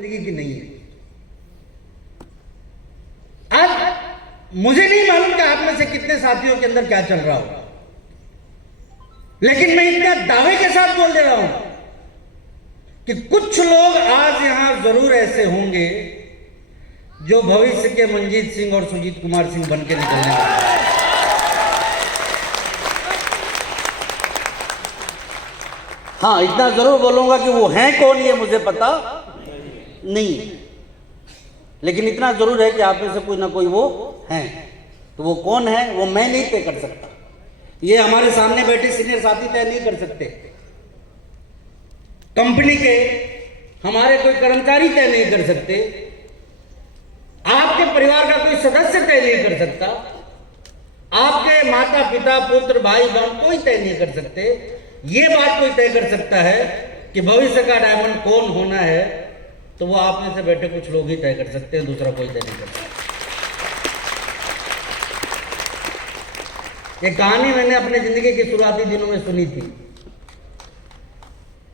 जिंदगी की नहीं है। आज मुझे नहीं मालूम कि आप में से कितने साथियों के अंदर क्या चल रहा होगा, लेकिन मैं इतना दावे के साथ बोल दे रहा हूं कि कुछ लोग आज यहां जरूर ऐसे होंगे जो भविष्य के मंजीत सिंह और सुजीत कुमार सिंह बन के निकलने वाले हैं। हाँ, इतना जरूर बोलूंगा कि वो हैं कौन ये मुझे पता नहीं, लेकिन इतना जरूर है कि आप में से कोई ना कोई वो हैं। तो वो कौन है वो मैं नहीं तय कर सकता, ये हमारे सामने बैठे सीनियर साथी तय नहीं कर सकते, कंपनी के हमारे कोई कर्मचारी तय नहीं कर सकते, आपके परिवार का कोई सदस्य तय नहीं कर सकता, आपके माता पिता पुत्र भाई बहन कोई तय नहीं कर सकते। ये बात कोई तय कर सकता है कि भविष्य का डायमंड कौन होना है, तो वो आप में से बैठे कुछ लोग ही तय कर सकते हैं, दूसरा कोई तय नहीं कर सकता। ये कहानी मैंने अपने जिंदगी के शुरुआती दिनों में सुनी थी,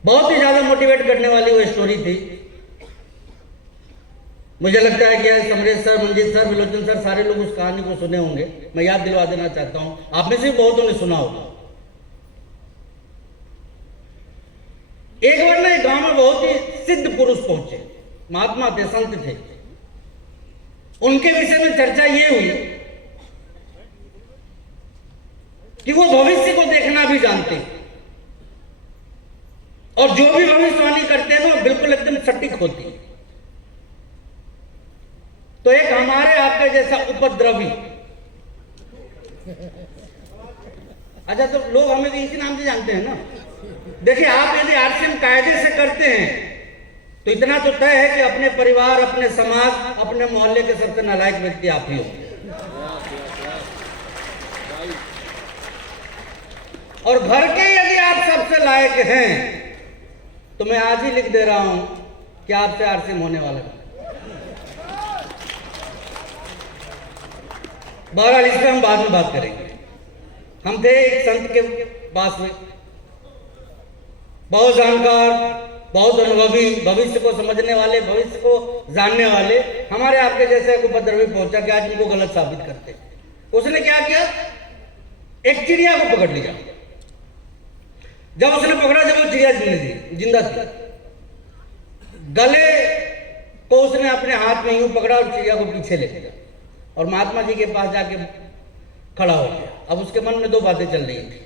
बहुत ही ज्यादा मोटिवेट करने वाली वो स्टोरी थी। मुझे लगता है कि Samaresh sir, Manjeet sir, विलोचन sir सारे लोग उस कहानी को सुने होंगे। मैं याद दिलवा देना चाहता हूं, आप में से बहुतों ने सुना होगा। एक बार ना एक गांव में बहुत ही सिद्ध पुरुष पहुंचे, महात्मा थे, संत थे। उनके विषय में चर्चा ये हुई कि वो भविष्य को देखना भी जानते हैं और जो भी भविष्यवाणी करते हैं वो बिल्कुल एकदम सटीक होती है। तो एक हमारे आपके जैसा उपद्रवी, अच्छा तो लोग हमें भी इसी नाम से जानते हैं ना। देखिए, आप यदि आरसीएम कायदे से करते हैं तो इतना तो तय है कि अपने परिवार, अपने समाज, अपने मोहल्ले के सबसे नालायक व्यक्ति आप ही हो। और घर के यदि आप सबसे लायक हैं तो मैं आज ही लिख दे रहा हूं कि आपसे आरसीएम होने वाला है। बहरहाल इस पर हम बाद में बात करेंगे। हम थे एक संत के पास में, बहुत जानकार, बहुत अनुभवी, भविष्य को समझने वाले, भविष्य को जानने वाले हमारे आपके जैसे एक उपद्रवी पहुंचा कि आज इनको गलत साबित करते। उसने क्या किया, एक चिड़िया को पकड़ लिया। जब उसने पकड़ा, जब वो चिड़िया जिंदा थी, गले को उसने अपने हाथ में यूं पकड़ा और चिड़िया को पीछे ले गया और महात्मा जी के पास जाके खड़ा हो गया। अब उसके मन में दो बातें चल रही थी,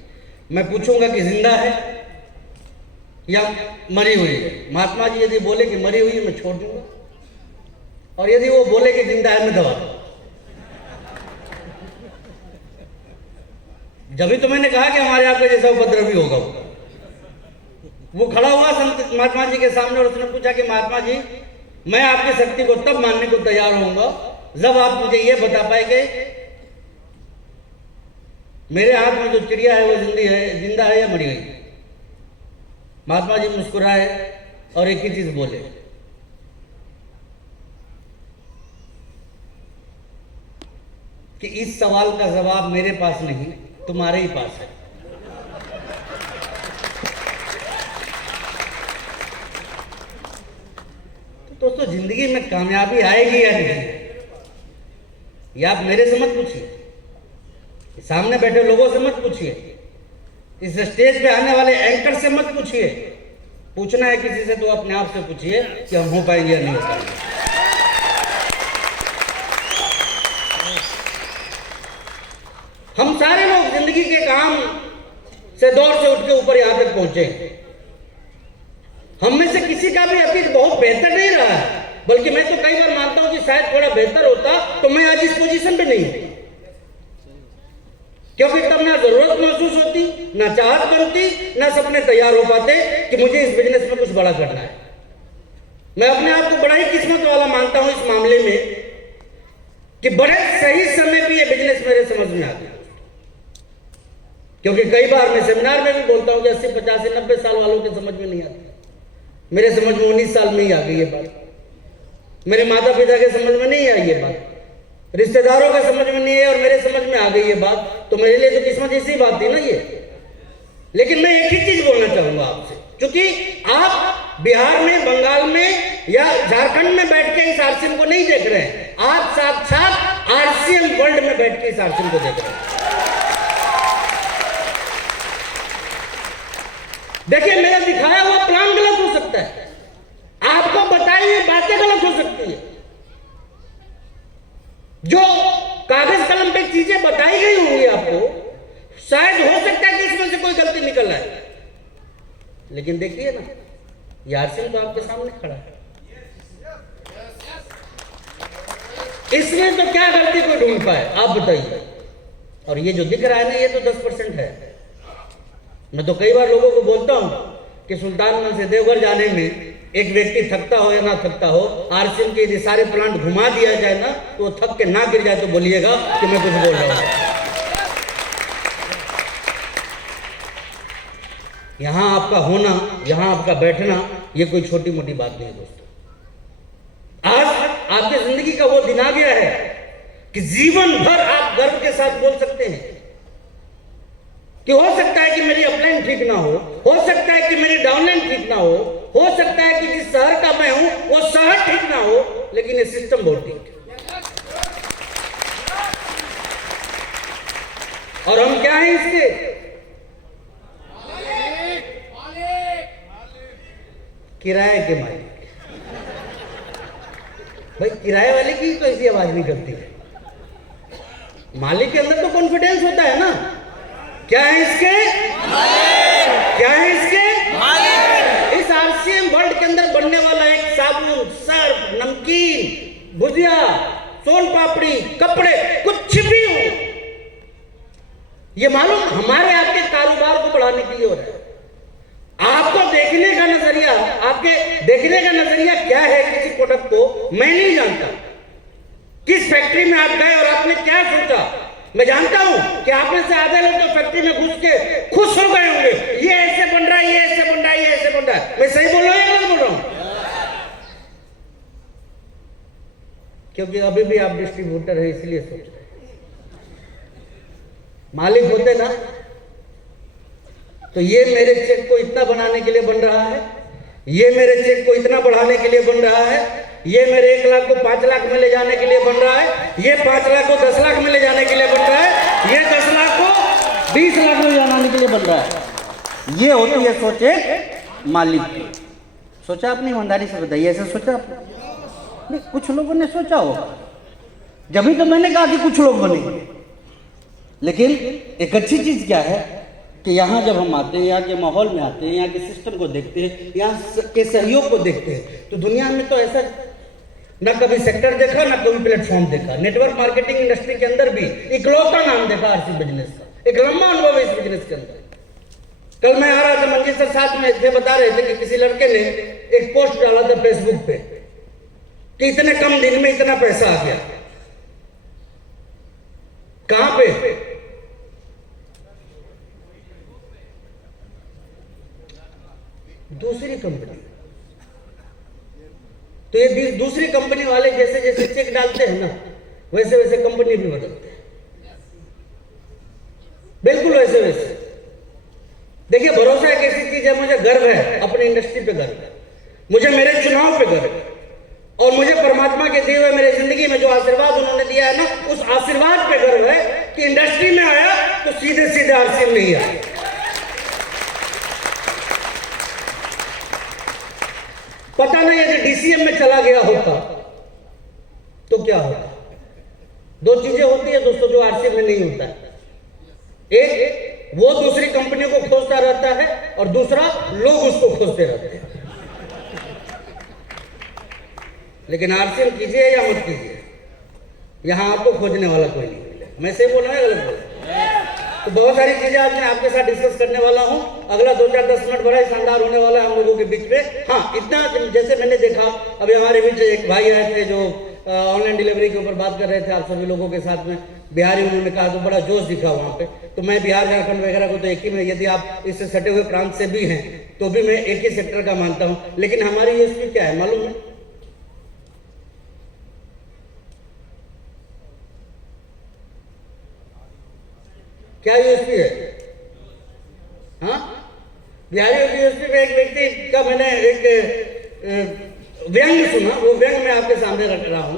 मैं पूछूंगा कि जिंदा है या मरी हुई है। महात्मा जी यदि बोले कि मरी हुई है मैं छोड़ दूंगा, और यदि वो बोले कि जिंदा है मैं दबा दूंगा। जब ही तो मैंने कहा कि हमारे आपका जैसा उपद्रवी होगा। वो खड़ा हुआ संत महात्मा जी के सामने और उसने पूछा कि महात्मा जी, मैं आपकी शक्ति को तब मानने को तैयार होऊंगा जब आप मुझे यह बता पाएंगे मेरे हाथ में जो चिड़िया है वो जिंदा है या मरी गई। महात्मा जी मुस्कुराए और एक ही चीज बोले कि इस सवाल का जवाब मेरे पास नहीं, तुम्हारे ही पास है। तो दोस्तों, जिंदगी में कामयाबी आएगी या नहीं, ये आप मेरे से मत पूछिए, सामने बैठे लोगों से मत पूछिए, इस स्टेज पे आने वाले एंकर से मत पूछिए। पूछना है किसी से तो अपने आप से पूछिए कि हम हो पाएंगे या नहीं हो पाएंगे। हम सारे लोग जिंदगी के काम से दौर से उठ के ऊपर यहां तक पहुंचे। हम में से किसी का भी अतीत बहुत बेहतर नहीं रहा है, बल्कि मैं तो कई बार मानता हूं कि शायद थोड़ा बेहतर होता तो मैं आज इस पोजीशन पे नहीं हूं, क्योंकि तब ना जरूरत महसूस होती, ना चाहत बनती, ना सपने तैयार हो पाते कि मुझे इस बिजनेस में कुछ बड़ा करना है। मैं अपने आप को बड़ा ही किस्मत वाला मानता हूं इस मामले में कि बड़े सही समय पे ये बिजनेस मेरे समझ में आ गया। क्योंकि कई बार मैं सेमिनार में भी बोलता हूं कि 80, 50, 90 साल वालों के समझ में नहीं आती, मेरे समझ में 19 साल में ही आ गई ये बात। मेरे माता पिता के समझ में नहीं आई ये बात, रिश्तेदारों का समझ में नहीं है और मेरे समझ में आ गई ये बात। तो मेरे लिए तो किस्मत ऐसी बात थी ना ये। लेकिन मैं एक ही चीज बोलना चाहूंगा आपसे, क्योंकि आप बिहार में, बंगाल में या झारखंड में बैठ के इस आरसीएम को नहीं देख रहे हैं, आप साक्षात आरसीएम वर्ल्ड में बैठ के इस आरसीएम को देख रहे हैं। देखिए, मेरा दिखाया हुआ प्लान गलत हो सकता है, आपको बताई हुई बातें गलत हो सकती है, जो कागज कलम पे चीजें बताई गई होंगी आपको, शायद हो सकता है कि इसमें से कोई गलती निकल रहा है, लेकिन देखिए ना, ये आरसीएम तो आपके सामने खड़ा है, इसमें तो क्या गलती कोई ढूंढ पाए, आप बताइए। और ये जो दिख रहा है ना, ये तो 10% है। मैं तो कई बार लोगों को बोलता हूं कि सुल्तानगंज से देवघर जाने में एक व्यक्ति थकता हो या ना थकता हो, आरसीएम के यदि सारे प्लांट घुमा दिया जाए ना, तो वो थक के ना गिर जाए तो बोलिएगा कि मैं कुछ बोल रहा हूं। यहां आपका होना, यहां आपका बैठना, ये कोई छोटी मोटी बात नहीं है दोस्तों। आज आपकी जिंदगी का वो दिन आ गया है कि जीवन भर आप गर्व के साथ बोल सकते हैं कि हो सकता है कि मेरी अपलाइन ठीक ना हो सकता है कि मेरी डाउनलाइन ठीक ना हो सकता है कि जिस शहर का मैं हूं वो शहर ठीक ना हो, लेकिन ये सिस्टम बहुत ठीक है। और हम क्या हैं इसके? किराए के मालिक। भाई, किराए वाले की तो ऐसी आवाज नहीं करती है, मालिक के अंदर तो कॉन्फिडेंस होता है ना। क्या है इसके? क्या है इसके? इस आरसीएम वर्ल्ड के अंदर बनने वाला एक साबुन, सर्फ, नमकीन, भुजिया, सोन पापड़ी, कपड़े, कुछ भी हो, ये मालूम हमारे आपके कारोबार को बढ़ाने के लिए हो रहा है। आपको देखने का नजरिया, आपके देखने का नजरिया क्या है किसी प्रोडक्ट को, मैं नहीं जानता। किस फैक्ट्री में आप गए और आपने क्या सोचा, मैं जानता हूं कि आप में से आधे लोग तो फैक्ट्री में घुस के खुश हो गए होंगे, ये ऐसे बन रहा है, ये ऐसे बन रहा है, ये ऐसे बन रहा है। मैं सही बोल रहा हूं या गलत बोल रहा हूं? क्योंकि अभी भी आप डिस्ट्रीब्यूटर है, इसलिए सोच रहे हैं। मालिक होते ना तो ये मेरे चेक को इतना बनाने के लिए बन रहा है, ये मेरे चेक को इतना बढ़ाने के लिए बन रहा है, ये मेरे 1 लाख को 5 लाख में ले जाने के लिए बन रहा है, ये 5 लाख को 10 लाख में ले जाने के लिए बन रहा है, ये 10 लाख को 20 लाख में ले जाने के लिए बन रहा है। ये होती है सोच एक मालिक की। सोचा आपने? ईमानदारी से बताइए, ऐसे सोचा आपने? नहीं, कुछ लोगों ने सोचा होगा, जब तो मैंने कहा कि कुछ लोग बने। लेकिन एक अच्छी चीज क्या है कि यहाँ जब हम आते हैं, यहाँ के माहौल में आते हैं, यहाँ के सिस्टम को देखते हैं, यहाँ के सहयोग को देखते हैं, तो दुनिया में तो ऐसा ना कभी सेक्टर देखा, ना कभी प्लेटफॉर्म देखा। नेटवर्क मार्केटिंग इंडस्ट्री के अंदर भी इकलौता नाम देखा आरसी बिजनेस का, एक लंबा अनुभव है इस बिजनेस के अंदर। कल मैं आ रहा था, मंजीत सर साथ में थे, बता रहे थे कि किसी लड़के ने एक पोस्ट डाला था फेसबुक पे कि इतने कम दिन में इतना पैसा आ गया। कहां पे? दूसरी कंपनी। तो ये दूसरी कंपनी वाले जैसे जैसे चेक डालते हैं ना, वैसे वैसे कंपनी भी बदलते हैं, बिल्कुल वैसे वैसे। देखिए, भरोसा एक ऐसी चीज है, मुझे गर्व है अपनी इंडस्ट्री पे, गर्व है मुझे, मेरे चुनाव पे गर्व है, और मुझे परमात्मा के दिए हुए मेरे जिंदगी में जो आशीर्वाद उन्होंने दिया है ना, उस आशीर्वाद पे गर्व है कि इंडस्ट्री में आया तो सीधे सीधे आरसीएम नहीं आया। पता नहीं यदि डीसीएम में चला गया होता तो क्या होता। दो चीजें होती है दोस्तों जो आरसीएम में नहीं होता है, एक वो दूसरी कंपनियों को खोजता रहता है, और दूसरा लोग उसको खोजते रहते हैं। लेकिन आरसीएम कीजिए या मत कीजिए, यहां आपको खोजने वाला कोई नहीं मिलेगा। मैं सही बोल रहा हूं, गलत बोल रहा हूं? तो बहुत सारी चीजें आज मैं आपके साथ डिस्कस करने वाला हूं। अगला 2-4-10 मिनट बड़ा ही शानदार होने वाला है हम लोगों के बीच में। हाँ, इतना जैसे मैंने देखा, अभी हमारे बीच एक भाई आए थे जो ऑनलाइन डिलीवरी के ऊपर बात कर रहे थे आप सभी लोगों के साथ में, बिहारी उन्होंने कहा, तो बड़ा जोश दिखा वहां पे। तो मैं बिहार झारखंड वगैरह को तो एक ही में, यदि आप इससे सटे हुए प्रांत से भी हैं तो भी मैं एक ही सेक्टर का मानता हूं। लेकिन हमारी यूएसपी क्या है मालूम है? क्या यूएसपी है? हाँ, बिहारी यूएसपी में एक व्यक्ति का मैंने एक व्यंग सुना, वो व्यंग मैं आपके सामने रख रहा हूं।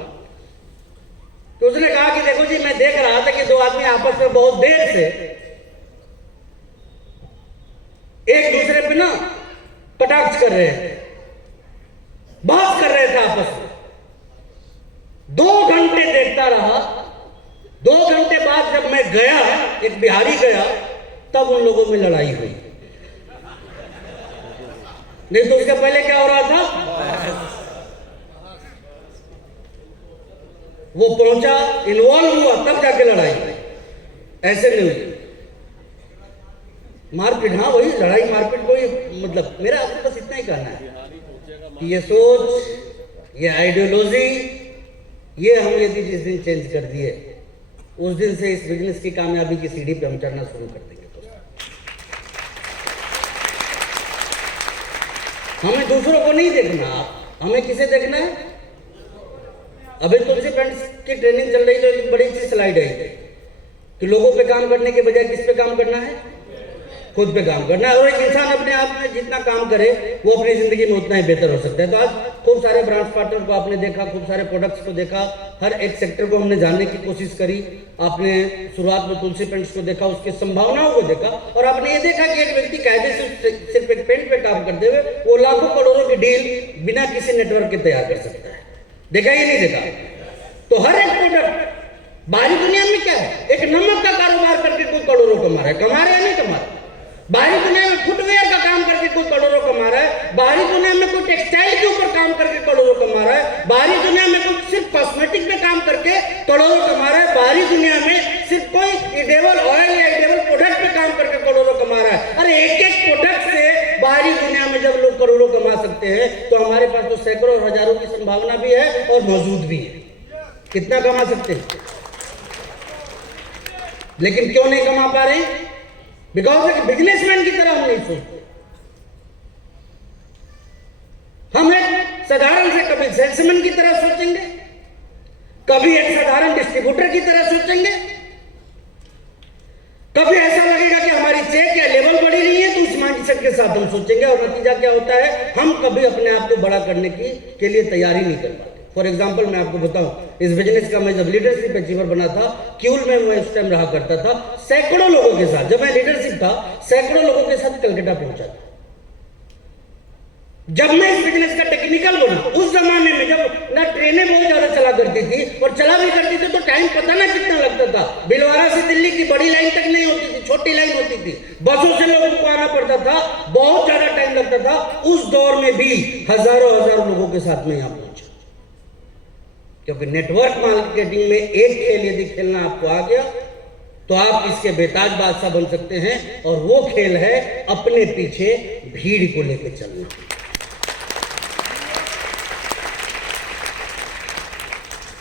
तो उसने कहा कि देखो जी, मैं देख रहा था कि दो आदमी आपस में बहुत देर से एक दूसरे पे ना कटाक्ष कर रहे थे, बहस कर रहे थे आपस में। 2 घंटे देखता रहा। 2 घंटे बाद जब मैं गया, एक बिहारी गया, तब उन लोगों में लड़ाई हुई। नहीं तो उसके पहले क्या हो रहा था? वो पहुंचा, इन्वॉल्व हुआ, तब जाके लड़ाई हुई। ऐसे नहीं हुई मारपीट। हाँ वही लड़ाई मारपीट कोई मतलब, मेरा आपको बस इतना ही कहना है कि ये सोच, ये आइडियोलॉजी, ये हम यदि जिस दिन चेंज कर दिए, उस दिन से इस बिजनेस की कामयाबी की सीढ़ी पे हम चढ़ना शुरू कर देंगे। हमें दूसरों को नहीं देखना, हमें किसे देखना है? अभी तुलसी फ्रेंड्स की ट्रेनिंग चल रही, तो एक बड़ी सी स्लाइड है कि लोगों पे काम करने के बजाय किस पे काम करना है? खुद पे काम करना है। और एक इंसान अपने आप में जितना काम करे, वो अपनी जिंदगी में उतना ही बेहतर हो सकता है। तो आज खूब सारे ब्रांच पार्टनर को आपने देखा, खूब सारे प्रोडक्ट्स को देखा, हर एक सेक्टर को हमने जानने की कोशिश करी। आपने शुरुआत में तुलसी पेंट्स को देखा, उसकी संभावनाओं को देखा, और आपने ये देखा कि एक व्यक्ति कायदे से सिर्फ एक पेंट पे काम करते हुए वो लाखों करोड़ों की डील बिना किसी नेटवर्क के तैयार कर सकता है। देखा ही नहीं देखा? तो हर एक प्रोडक्ट, बाहरी दुनिया में क्या है? एक नमक का कारोबार करके कोई करोड़ों कमा रहा है, कमा रहा है नहीं कमा रहा? बाहरी दुनिया में फुटवेयर का काम करके कोई करोड़ों कमा रहा है, बाहरी दुनिया में कोई टेक्सटाइल के ऊपर काम करके करोड़ों कमा रहा है, बाहरी दुनिया में कोई सिर्फ कॉस्मेटिक पे काम करके करोड़ों कमा रहा है, बाहरी दुनिया में सिर्फ कोई एडिबल ऑयल या एडिबल प्रोडक्ट पे काम करके करोड़ों कमा रहा है। अरे एक एक प्रोडक्ट से बाहरी दुनिया में जब लोग करोड़ों कमा सकते हैं, तो हमारे पास तो सैकड़ों और हजारों की संभावना भी है और मौजूद भी है। कितना कमा सकते हैं, लेकिन क्यों नहीं कमा पा रहे? बिकॉज एक बिजनेसमैन की तरह हम नहीं सोचते। हम एक साधारण से कभी सेल्समैन की तरह सोचेंगे, कभी एक साधारण डिस्ट्रीब्यूटर की तरह सोचेंगे, कभी ऐसा लगेगा कि हमारी चेक या लेवल बड़ी नहीं है, तो उस माइंडसेट के साथ हम सोचेंगे, और नतीजा क्या होता है? हम कभी अपने आप को बड़ा करने के लिए तैयारी नहीं कर पाते। फॉर एग्जाम्पल मैं आपको बताऊं, इस बिजनेस का मैं जब लीडरशिप अचीवर बना था, क्यूल में मैं उस टाइम रहा करता था, सैकड़ों लोगों के साथ, जब मैं लीडरशिप था, सैकड़ों लोगों के साथ कलकत्ता पहुंचा था। जब मैं इस बिजनेस का टेक्निकल बना, उस जमाने में जब ना ट्रेनें बहुत ज्यादा चला करती थी, और चला भी करती थी तो टाइम पता ना कितना लगता था। भिलवाड़ा से दिल्ली की बड़ी लाइन तक नहीं होती थी, छोटी लाइन होती थी, बसों से लोगों को आना पड़ता था, बहुत ज्यादा टाइम लगता था। उस दौर में भी हजारों लोगों के साथ में यहां पहुंचा, क्योंकि नेटवर्क मार्केटिंग में एक खेल यदि खेलना आपको आ गया, तो आप इसके बेताज बादशाह बन सकते हैं। और वो खेल है अपने पीछे भीड़ को लेकर चलना।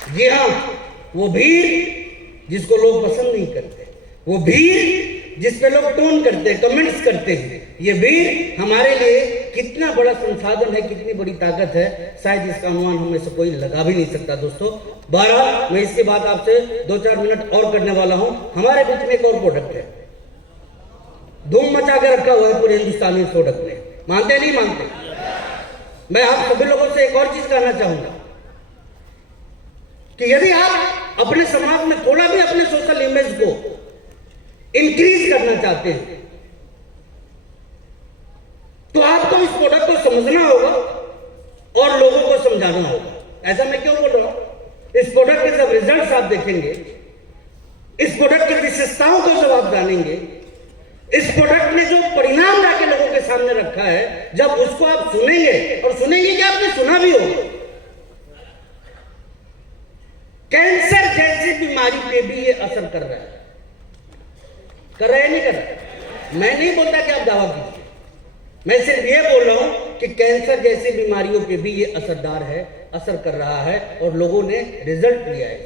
जी हाँ, वो भीड़ जिसको लोग पसंद नहीं करते, वो भीड़ जिस पे लोग टोन करते हैं, कमेंट्स करते हैं, ये भीड़ हमारे लिए कितना बड़ा संसाधन है, कितनी बड़ी ताकत है, शायद इसका अनुमान हमें से कोई लगा भी नहीं सकता। दोस्तों, बहरहाल मैं इसके बाद आपसे 2-4 मिनट और करने वाला हूं। हमारे बीच में एक और प्रोडक्ट है, धूम मचा के रखा हुआ है पूरे हिंदुस्तान में इस प्रोडक्ट ने। मानते नहीं मानते? मैं आप सभी लोगों से एक और चीज कहना चाहूंगा कि यदि आप अपने समाज में थोड़ा भी अपने सोशल इमेज को इंक्रीज करना चाहते हैं, तो आपको इस प्रोडक्ट को समझना होगा और लोगों को समझाना होगा। ऐसा मैं क्यों बोल रहा हूं? इस प्रोडक्ट के जब रिजल्ट्स आप देखेंगे, इस प्रोडक्ट की विशेषताओं को जब आप जानेंगे, इस प्रोडक्ट ने जो परिणाम लाके लोगों के सामने रखा है, जब उसको आप सुनेंगे, और सुनेंगे कि आपने सुना भी होगा, कैंसर जैसी बीमारी पे भी ये असर कर रहा है। कर रहा है नहीं कर रहा? मैं नहीं बोलता कि आप दावा कीजिए, मैं सिर्फ ये बोल रहा हूं कि कैंसर जैसी बीमारियों पे भी ये असरदार है, असर कर रहा है, और लोगों ने रिजल्ट लिया है।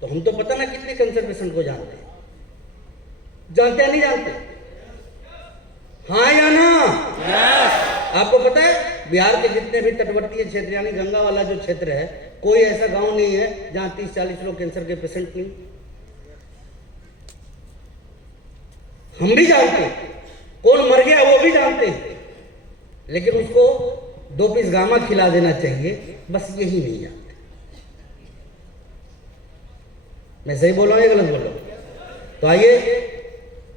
तो हम तो पता ना कितने कैंसर पेशेंट को जानते हैं, जानते हैं नहीं जानते? हाँ या ना? आपको पता है बिहार के जितने भी तटवर्तीय क्षेत्र यानी गंगा वाला जो क्षेत्र है, कोई ऐसा गांव नहीं है जहां 30-40 लोग कैंसर के पेशेंट नहीं। हम भी जानते हैं, कौन मर गया वो भी जानते हैं, लेकिन उसको 2 पीस गामा खिला देना चाहिए, बस यही नहीं जानते। मैं सही बोल रहा हूँ या गलत बोल रहा हूँ? तो आइए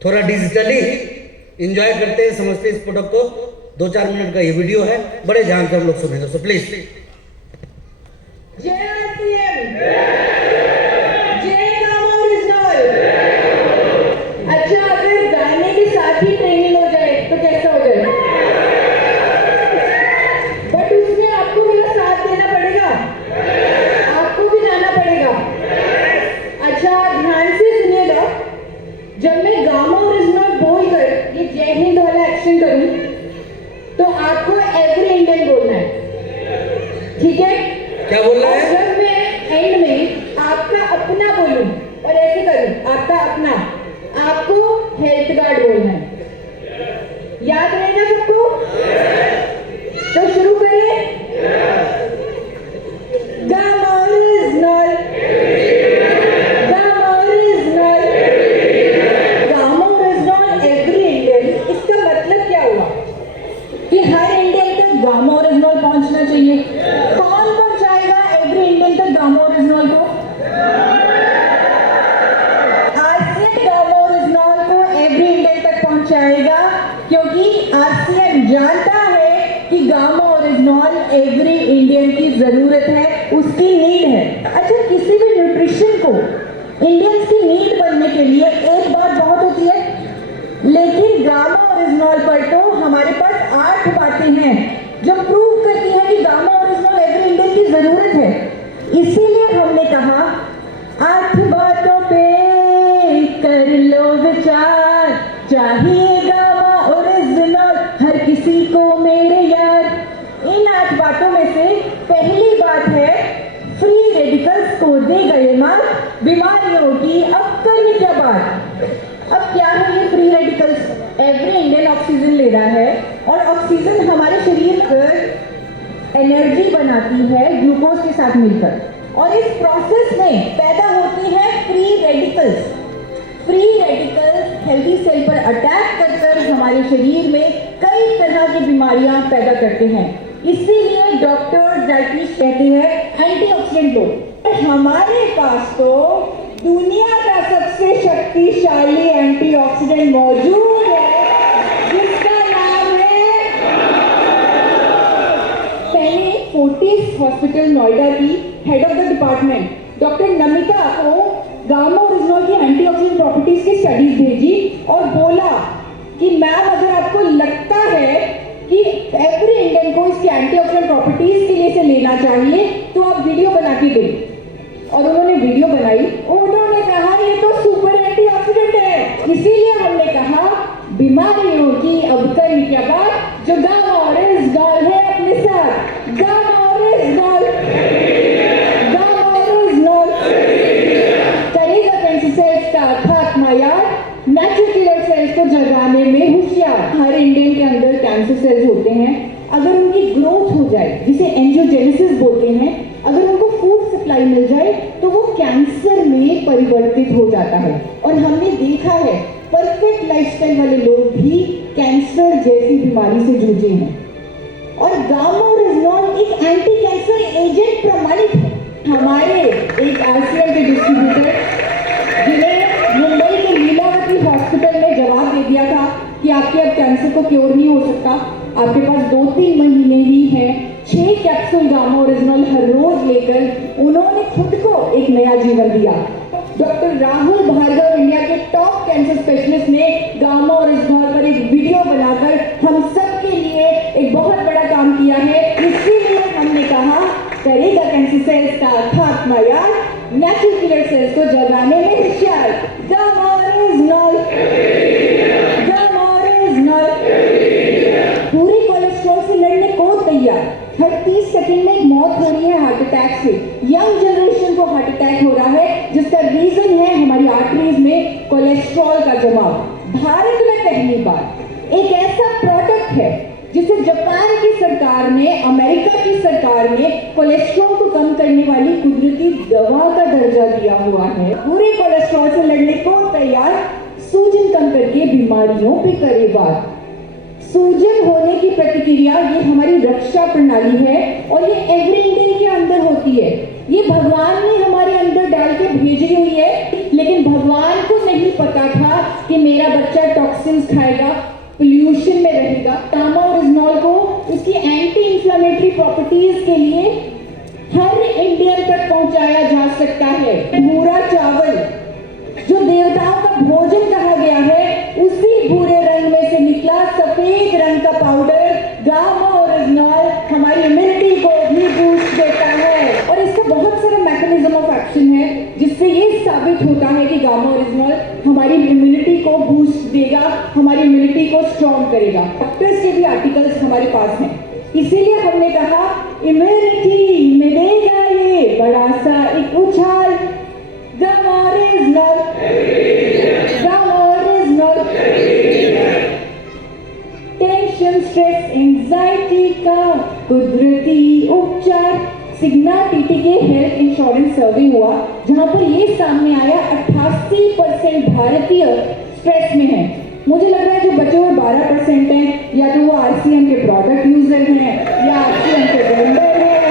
थोड़ा डिजिटली इंजॉय करते हैं, समझते हैं इस प्रोडक्ट को। 2-4 मिनट का ये वीडियो है, बड़े ध्यान से हम लोग सुने दोस्तों प्लीज। जय आरसीएम, जय गामा ओरिजिनल। अच्छा, अगर गाने के साथ ही ट्रेनिंग हो जाए तो कैसा हो जाए? बट उसमें आपको मेरा साथ देना पड़ेगा, आपको भी जाना पड़ेगा। अच्छा, ध्यान से सुनिएगा। जब मैं गामा ओरिजिनल बोलकर ये जय हिंद वाला एक्शन करूं तो आपको एवरी इंडियन बोलना है, ठीक है? क्या बोल रहा है? जब मैं एंड में आपका अपना बोलूं और ऐसे करूं आपका अपना, आपको हेल्थ गार्ड बोलना है। याद रहेगा सबको? तो शुरू करिए। Gamma original, gamma original, gamma original every Indian. इसका मतलब क्या हुआ कि हर इंडियन तक गामा ओरिजिनल पहुंचना चाहिए। कौन पहुंचाएगा एवरी इंडियन तक गामा ओरिजिनल को? आरसीएम गामा ओरिजिनल को एवरी इंडियन तक पहुंचाएगा, क्योंकि आरसीएम जानता है कि गामा ओरिजिनल एवरी इंडियन की जरूरत है, उसकी नीड है। अच्छा, किसी भी न्यूट्रिशन को इंडियंस की नीड बनने के लिए एक बात बहुत होती है, लेकिन गामा ओरिजिनल पर तो हमारे पास 8 बातें हैं जो प्रूव करती है कि गामा ओरिजिनल एवरी इंडियन की जरूरत है। इसीलिए हमने कहा 8 बातों पे कर लो विचार, चाहिए गामा ओरिजिनल हर किसी को मेरे यार। इन 8 बातों में से पहली बात है फ्री रेडिकल्स को दे गए मार, बीमारियों की अब करनी क्या बात। अब क्या है ये free radicals? Every Indian oxygen ले रहा है और ऑक्सीजन हमारे शरीर पर एनर्जी बनाती है ग्लूकोज के साथ मिलकर, और इस प्रोसेस में पैदा होती है free radicals. Free radicals healthy cell पर अटैक कर हमारे शरीर में कई तरह की बीमारियां पैदा करते हैं। इसीलिए डॉक्टर डाइटिस्ट कहते हैं एंटीऑक्सीडेंट लो। हमारे पास तो दुनिया का सबसे शक्तिशाली एंटीऑक्सीडेंट मौजूद है, जिसका नाम है, पहले फोर्टिस हॉस्पिटल नोएडा की head of the department doctor Namita को गामा ओरिजिनल की एंटीऑक्सीडेंट प्रॉपर्टीज की स्टडीज भेजी और बोला कि मैम, अगर आपको लगता है कि एवरी इंडियन को इसकी एंटीऑक्सीडेंट प्रॉपर्टीज के लिए से लेना चाहिए तो आप वीडियो बना के दें। और उन्होंने वीडियो बनाई, उन्होंने कहा ये तो सुपर एंटीऑक्सीडेंट है। इसीलिए हमने कहा बीमारियों की अब करनी क्या बात, जो गामा ओरिजिनल है अपने साथ। गामा ओरिजिनल, गामा ओरिजिनल करेगा कैंसर सेल्स का खात्मा यार, नेचुरल किलर सेल्स को जगाने में होशियार। हर इंडियन के अंदर कैंसर सेल्स होते हैं, अगर उनकी ग्रोथ हो जाए, जिसे एंजियोजेनेसिस बोलते हैं, अगर उनको फूड सप्लाई मिल जाए तो वो कैंसर में परिवर्तित हो जाता है। और हमने देखा है परफेक्ट लाइफस्टाइल वाले लोग भी कैंसर जैसी बीमारी से जूझे हैं। और गामा ओरिजिनल एक एंटी कैंसर एजेंट प्रमाणित है। हमारे एक आरसीएम के डिस्ट्रीब्यूटर, जिन्हें मुंबई के लीलावती हॉस्पिटल में जवाब दे दिया था कि आपके अब कैंसर को क्योर नहीं हो सकता, आपके पास 2-3 महीने ही है, 6 कैप्सूल गामा ओरिजिनल हर रोज लेकर उन्होंने खुद को एक नया जीवन दिया। डॉक्टर राहुल भार्गव, इंडिया के टॉप कैंसर स्पेशलिस्ट, ने गामा ओरिजिनल पर एक वीडियो बनाकर हम सब के लिए एक बहुत बड़ा काम किया है। इसीलिए हमने कहा करेगा कैंसर सेल्स का खात्मा यार, नेचुरल किलर सेल्स को जगाने में होशियार। गामा ओरिजिनल, गामा ओरिजिनल पूरे कोलेस्ट्रॉल से लड़ने को तैयार। हर 30 सेकंड में एक मौत हो रही है हार्ट अटैक से। यंग जनरेशन को हार्ट अटैक हो रहा है, जिसका रीजन है हमारी आर्टरीज में कोलेस्ट्रॉल का जमाव। भारत में पहली बार एक ऐसा प्रोडक्ट है जिसे जापान की सरकार ने, अमेरिका की सरकार ने कोलेस्ट्रॉल को कम करने वाली कुदरती दवा का दर्जा दिया हुआ है। पूरे कोलेस्ट्रॉल से लड़ने को तैयार, सूजन कम करके बीमारियों पे करे बात। सूजन होने की प्रतिक्रिया ये हमारी रक्षा प्रणाली है और ये एवरी इंडियन के अंदर होती है। ये भगवान ने हमारे अंदर डाल के भेजी हुई है, लेकिन भगवान को नहीं पता था कि मेरा बच्चा टॉक्सिन्स खाएगा, पोल्यूशन में रहेगा। गामा ओरिजिनॉल को उसकी एंटी इंफ्लेमेटरी प्रॉपर्टीज के लिए हर इंडियन तक पहुंचाया जा सकता है। भूरा चावल जो देवताओं का भोजन कहा गया है, उसी भूरे रंग में से निकला सफेद रंग का पाउडर गामा ओरिजिनॉल हमारी इम्यूनिटी को भी बूस्ट देता है। और इसका बहुत सारा मैकेनिज्म ऑफ एक्शन है जिससे ये साबित होता है कि गामा ओरिजिनॉल हमारी इम्यूनिटी को बूस्ट देगा, हमारी इम्यूनिटी को स्ट्रॉन्ग करेगा। डॉक्टर्स के भी आर्टिकल्स हमारे पास हैं, इसीलिए हमने कहा इम्यूनिटी में देगा ये बड़ा सा एक उछाल। Gamma oryzanol, gamma oryzanol tension, stress, anxiety का कुदरती उपचार। सिग्ना टीटी के हेल्थ इंश्योरेंस सर्वे हुआ जहां पर ये सामने आया 88% भारतीय स्ट्रेस में है। मुझे लग रहा है जो बचे हुए 12% हैं या तो वो आरसीएम के प्रोडक्ट यूजर हैं या आरसीएम के वेंडर हैं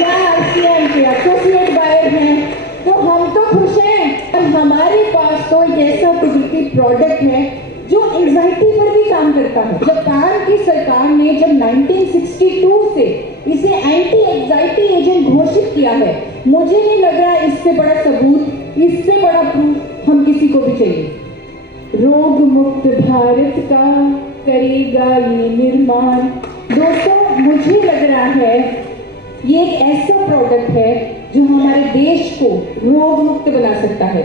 या आरसीएम के एसोसिएट बायर हैं। तो हम तो खुश हैं और हमारे पास तो एक ऐसा कुदरती प्रोडक्ट है जो एंजाइटी पर भी काम करता है। जापान की सरकार ने जब 1962 से इसे एंटी एंजाइटी एजेंट घोषित किया है, मुझे नहीं लग रहा इससे बड़ा सबूत, इससे बड़ा प्रूफ हम किसी को भी चाहिए। रोग मुक्त भारत का करेगा ये निर्माण। दोस्तों, मुझे लग रहा है ये एक ऐसा प्रोडक्ट है जो हमारे देश को रोग मुक्त बना सकता है।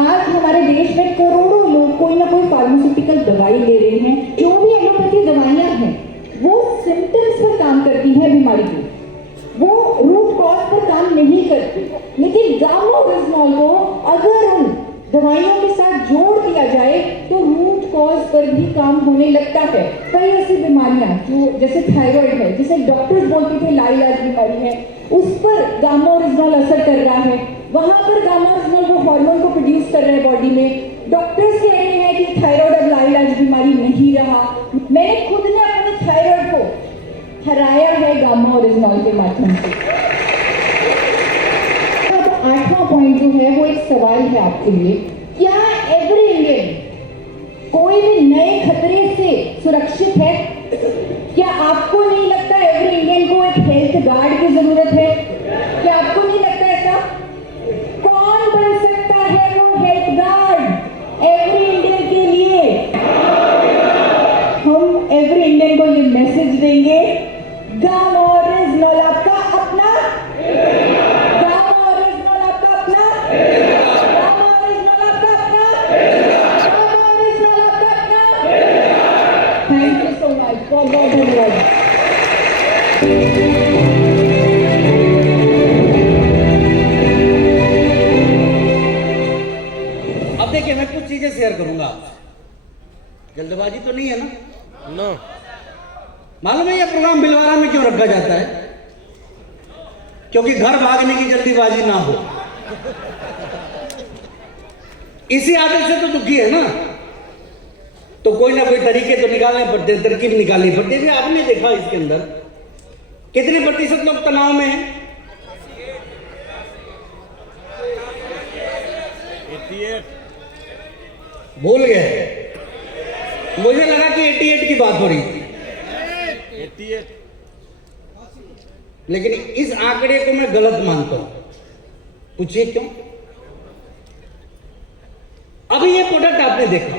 आज हमारे देश में करोड़ों लोग कोई ना कोई फार्मास्यूटिकल दवाई ले रहे हैं। जो भी एलोपैथी दवाइयां हैं वो सिम्टम्स पर काम करती है बीमारी की, वो रूट कॉज पर काम नहीं करती। लेकिन गामा ओरिजिनॉल को अगर उन दवाइयों के साथ जोड़ दिया जाए तो रूट कॉज पर भी काम होने लगता है। कई ऐसी बीमारियां जो जैसे थायराइड है, जिसे डॉक्टर्स बोलते थे लाइलाज बीमारी है, उस पर गामा ओरिजिनॉल असर कर रहा है। वहां पर गामा ओरिजिनॉल वो हार्मोन को प्रोड्यूस कर रहे हैं बॉडी में। डॉक्टर्स कह रहे हैं कि थायराइड अब लाइलाज बीमारी नहीं रहा। मैंने खुद ने अपने थायराइड को हराया है गामा ओरिजिनॉल के माध्यम से। अब 8वां पॉइंट जो है वो एक सवाल है आपके लिए, क्या एवरी इंडियन कोई भी नए खतरे से सुरक्षित है? क्या आपको नहीं लगता एवरी इंडियन को एक हेल्थ गार्ड की जरूरत है? क्या आपको नहीं लगता ऐसा? कौन बन सकता है वो हेल्थ गार्ड एवरी इंडियन के लिए? हम एवरी इंडियन को ये मैसेज देंगे, गामा ओरिजिनॉल आपका अपना, गामा ओरिजिनॉल आपका अपना, गामा ओरिजिनॉल आपका अपना, गामा ओरिजिनॉल आपका अपना। थैंक यू सो मच, बहुत बहुत धन्यवाद। अब देखिए, मैं कुछ चीजें शेयर करूंगा आपसे। जल्दबाजी तो नहीं है ना? नो। मालूम है ये प्रोग्राम भिलवाड़ा में क्यों रखा जाता है? क्योंकि घर भागने की जल्दीबाजी ना हो। इसी आदत से तो दुखी है ना, तो कोई ना कोई तरीके तो निकालने पड़ते, तरकीब निकालनी पड़ती है। आपने देखा इसके अंदर कितने प्रतिशत लोग तनाव में हैं? 88। भूल गए, मुझे लगा कि 88 की बात हो रही थी, 88। लेकिन इस आंकड़े को मैं गलत मानता हूं। पूछिए क्यों? अभी ये प्रोडक्ट आपने देखा,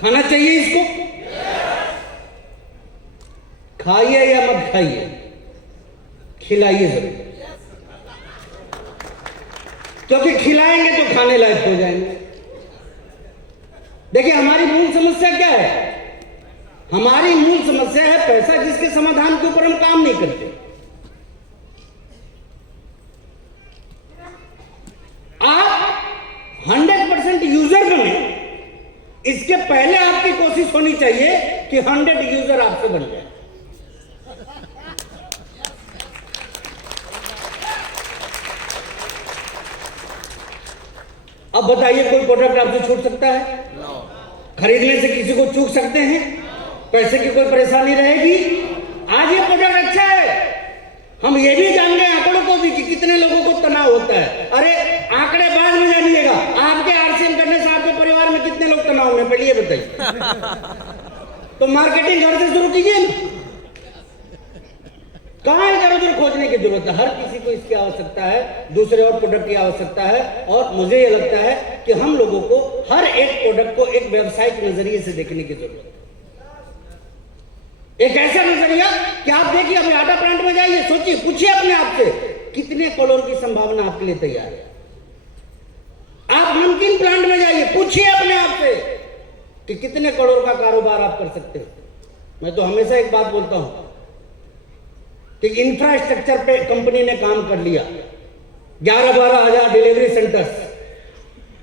खाना चाहिए इसको? खाइए या मत खाइए, खिलाइए जरूर, क्योंकि खिलाएंगे तो खाने लायक हो जाएंगे। देखिए, हमारी मूल समस्या क्या है? हमारी मूल समस्या है पैसा, जिसके समाधान के ऊपर हम काम नहीं करते। आप 100% यूजर बने, इसके पहले आपकी कोशिश होनी चाहिए कि 100 यूजर आपसे बन जाए। अब बताइए, कोई प्रोडक्ट आपसे छूट सकता है? खरीदने से किसी को चूक सकते हैं, पैसे की कोई परेशानी रहेगी। आज ये प्रोडक्ट अच्छा है। हम ये भी जान गए आंकड़ों को भी कि कितने लोगों को तनाव होता है। अरे आंकड़े बाद में जानिएगा, आपके आरसीएम करने से आपके परिवार में कितने लोग तनाव में, पहले ये बताइए। तो मार्केटिंग घर से शुरू कीजिए ना। कहां इधर उधर खोजने की जरूरत है। हर किसी को इसकी आवश्यकता है, दूसरे और प्रोडक्ट की आवश्यकता है। और मुझे यह लगता है कि हम लोगों को हर एक प्रोडक्ट को एक व्यावसायिक नजरिए से देखने की जरूरत है। एक ऐसा नजरिया कि आप देखिए, अभी आटा प्लांट में जाइए, सोचिए, पूछिए अपने आप से कितने करोड़ की संभावना आपके लिए तैयार है। आप नमकीन प्लांट में जाइए, पूछिए अपने आप से कि कितने करोड़ का कारोबार आप कर सकते हैं। मैं तो हमेशा एक बात बोलता हूं कि इंफ्रास्ट्रक्चर पे कंपनी ने काम कर लिया। 11-12 हजार डिलीवरी सेंटर्स,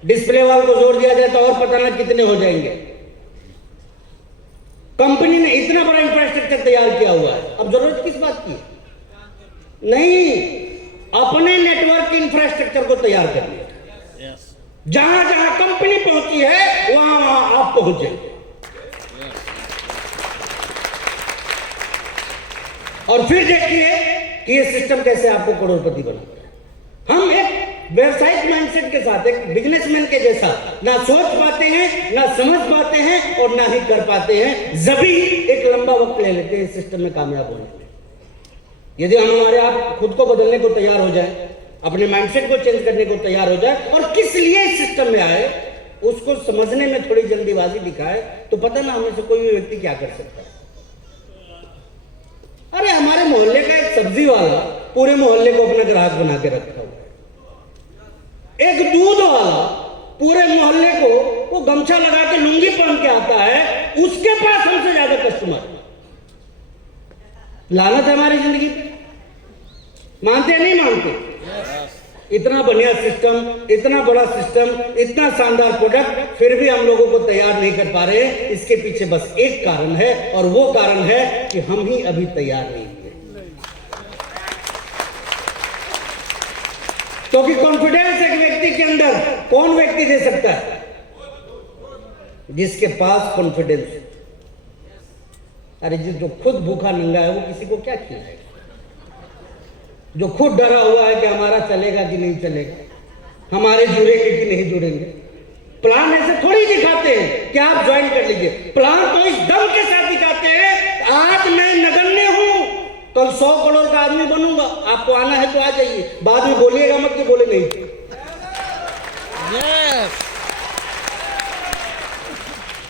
डिस्प्ले वाल को जोड़ दिया जाए तो और पता ना कितने हो जाएंगे। कंपनी ने इतना बड़ा इंफ्रास्ट्रक्चर तैयार किया हुआ है, अब जरूरत किस बात की? नहीं, अपने नेटवर्क इंफ्रास्ट्रक्चर को तैयार करने। जहां जहां कंपनी पहुंची है वहां वहां आप पहुंचे। और फिर देखिए कि ये सिस्टम कैसे आपको करोड़पति बनाता है। हम एक व्यवसायिक माइंडसेट के साथ, एक बिजनेसमैन के जैसा ना सोच पाते हैं, ना समझ पाते हैं और ना ही कर पाते हैं। जभी एक लंबा वक्त ले लेते हैं इस सिस्टम में कामयाब होने में। यदि हम हमारे आप खुद को बदलने को तैयार हो जाए, अपने माइंडसेट को चेंज करने को तैयार हो जाए और किस लिए इस सिस्टम में आए उसको समझने में थोड़ी जल्दीबाजी दिखाए, तो पता ना हमें से कोई भी व्यक्ति क्या कर सकता है। अरे हमारे मोहल्ले का एक सब्जी वाला पूरे मोहल्ले को अपना ग्राहक बना के रखा हुआ है। एक दूध वाला पूरे मोहल्ले को वो गमछा लगा के लुंगी पहन के आता है, उसके पास हमसे ज्यादा कस्टमर। लानत है हमारी जिंदगी पे। मानते नहीं मानते? इतना बढ़िया सिस्टम, इतना बड़ा सिस्टम, इतना शानदार प्रोडक्ट, फिर भी हम लोगों को तैयार नहीं कर पा रहे हैं। इसके पीछे बस एक कारण है और वो कारण है कि हम ही अभी तैयार नहीं हुए। क्योंकि कॉन्फिडेंस एक व्यक्ति के अंदर कौन व्यक्ति दे सकता है? जिसके पास कॉन्फिडेंस है। अरे जो खुद भूखा नंगा है वो किसी को क्या खिलाएगा? जो खुद डरा हुआ है कि हमारा चलेगा कि नहीं चलेगा, हमारे जुड़ेंगे कि नहीं जुड़ेंगे। प्लान ऐसे थोड़ी दिखाते हैं कि आप ज्वाइन कर लीजिए। प्लान तो इस दम के साथ दिखाते हैं, आज मैं नगण्य हूं, कल 100 करोड़ का आदमी बनूंगा। आपको आना है तो आ जाइए, बाद में बोलिएगा मत कि बोले नहीं थे।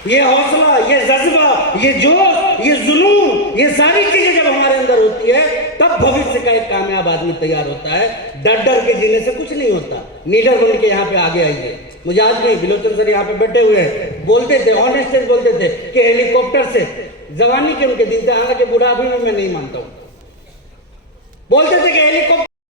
ये हौसला, ये जज्बा, ये जोश, ये जुनून, ये सारी चीजें जब हमारे अंदर होती है तब भविष्य का एक कामयाब आदमी तैयार होता है। डर डर के जीने से कुछ नहीं होता। नीडर बन के यहाँ पे आगे आइए। मुझे आज नहीं, बिलोचन सर यहाँ पे बैठे हुए हैं, बोलते थे ऑन स्टेज बोलते थे कि हेलीकॉप्टर से, जवानी के उनके दिन थे, हालांकि बुढ़ा भी मैं नहीं मानता हूँ, बोलते थे कि हेलीकॉप्टर